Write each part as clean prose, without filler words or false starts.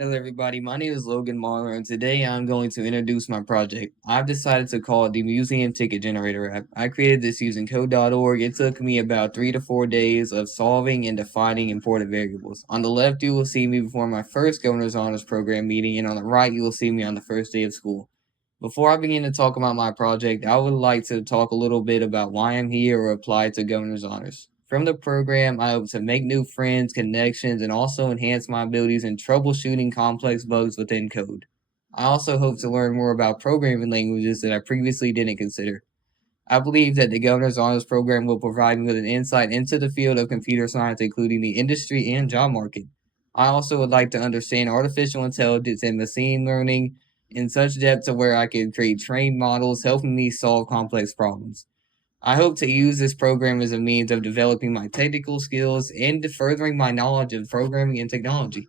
Hello, everybody. My name is Logan Marler, and today I'm going to introduce my project. I've decided to call it the Museum Ticket Generator app. I created this using code.org. It took me about 3 to 4 days of solving and defining important variables. On the left, you will see me before my first Governor's Honors Program meeting, and on the right, you will see me on the first day of school. Before I begin to talk about my project, I would like to talk a little bit about why I'm here or apply to Governor's Honors. From the program, I hope to make new friends, connections, and also enhance my abilities in troubleshooting complex bugs within code. I also hope to learn more about programming languages that I previously didn't consider. I believe that the Governor's Honors Program will provide me with an insight into the field of computer science, including the industry and job market. I also would like to understand artificial intelligence and machine learning in such depth to where I can create trained models helping me solve complex problems. I hope to use this program as a means of developing my technical skills and furthering my knowledge of programming and technology.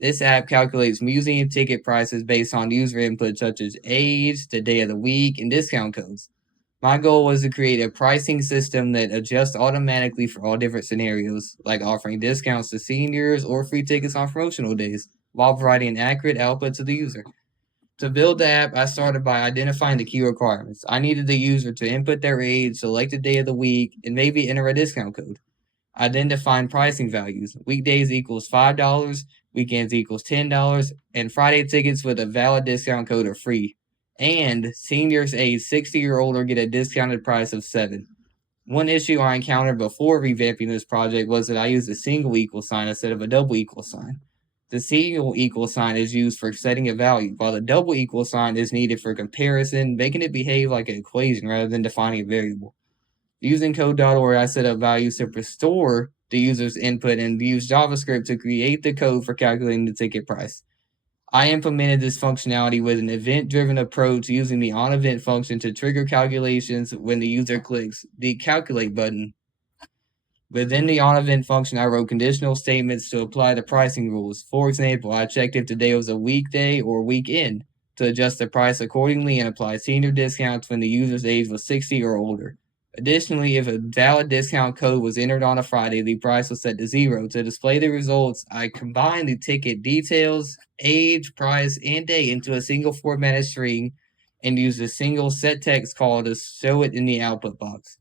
This app calculates museum ticket prices based on user input such as age, the day of the week, and discount codes. My goal was to create a pricing system that adjusts automatically for all different scenarios, like offering discounts to seniors or free tickets on promotional days, while providing an accurate output to the user. To build the app, I started by identifying the key requirements. I needed the user to input their age, select the day of the week, and maybe enter a discount code. I then defined pricing values. Weekdays equals $5, weekends equals $10, and Friday tickets with a valid discount code are free. And seniors age 60 or older get a discounted price of 7. One issue I encountered before revamping this project was that I used a single equal sign instead of a double equal sign. The single equal sign is used for setting a value, while the double equal sign is needed for comparison, making it behave like an equation rather than defining a variable. Using code.org, I set up values to restore the user's input and use JavaScript to create the code for calculating the ticket price. I implemented this functionality with an event-driven approach using the onEvent function to trigger calculations when the user clicks the calculate button. Within the onEvent function, I wrote conditional statements to apply the pricing rules. For example, I checked if today was a weekday or weekend to adjust the price accordingly and apply senior discounts when the user's age was 60 or older. Additionally, if a valid discount code was entered on a Friday, the price was set to 0. To display the results, I combined the ticket details, age, price, and day into a single formatted string and used a single set text call to show it in the output box.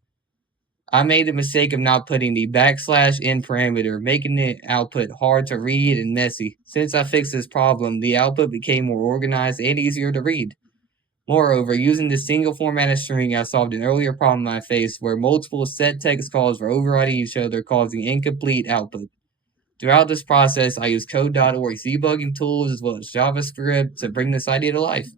I made the mistake of not putting the \n parameter, making the output hard to read and messy. Since I fixed this problem, the output became more organized and easier to read. Moreover, using the single formatted string, I solved an earlier problem I faced where multiple set text calls were overriding each other, causing incomplete output. Throughout this process, I used code.org's debugging tools as well as JavaScript to bring this idea to life.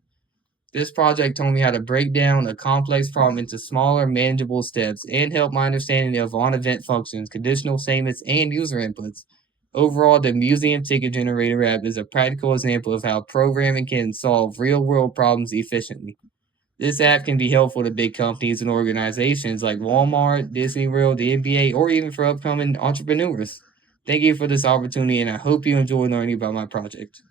This project taught me how to break down a complex problem into smaller, manageable steps and help my understanding of on-event functions, conditional statements, and user inputs. Overall, the Museum Ticket Generator app is a practical example of how programming can solve real-world problems efficiently. This app can be helpful to big companies and organizations like Walmart, Disney World, the NBA, or even for upcoming entrepreneurs. Thank you for this opportunity, and I hope you enjoy learning about my project.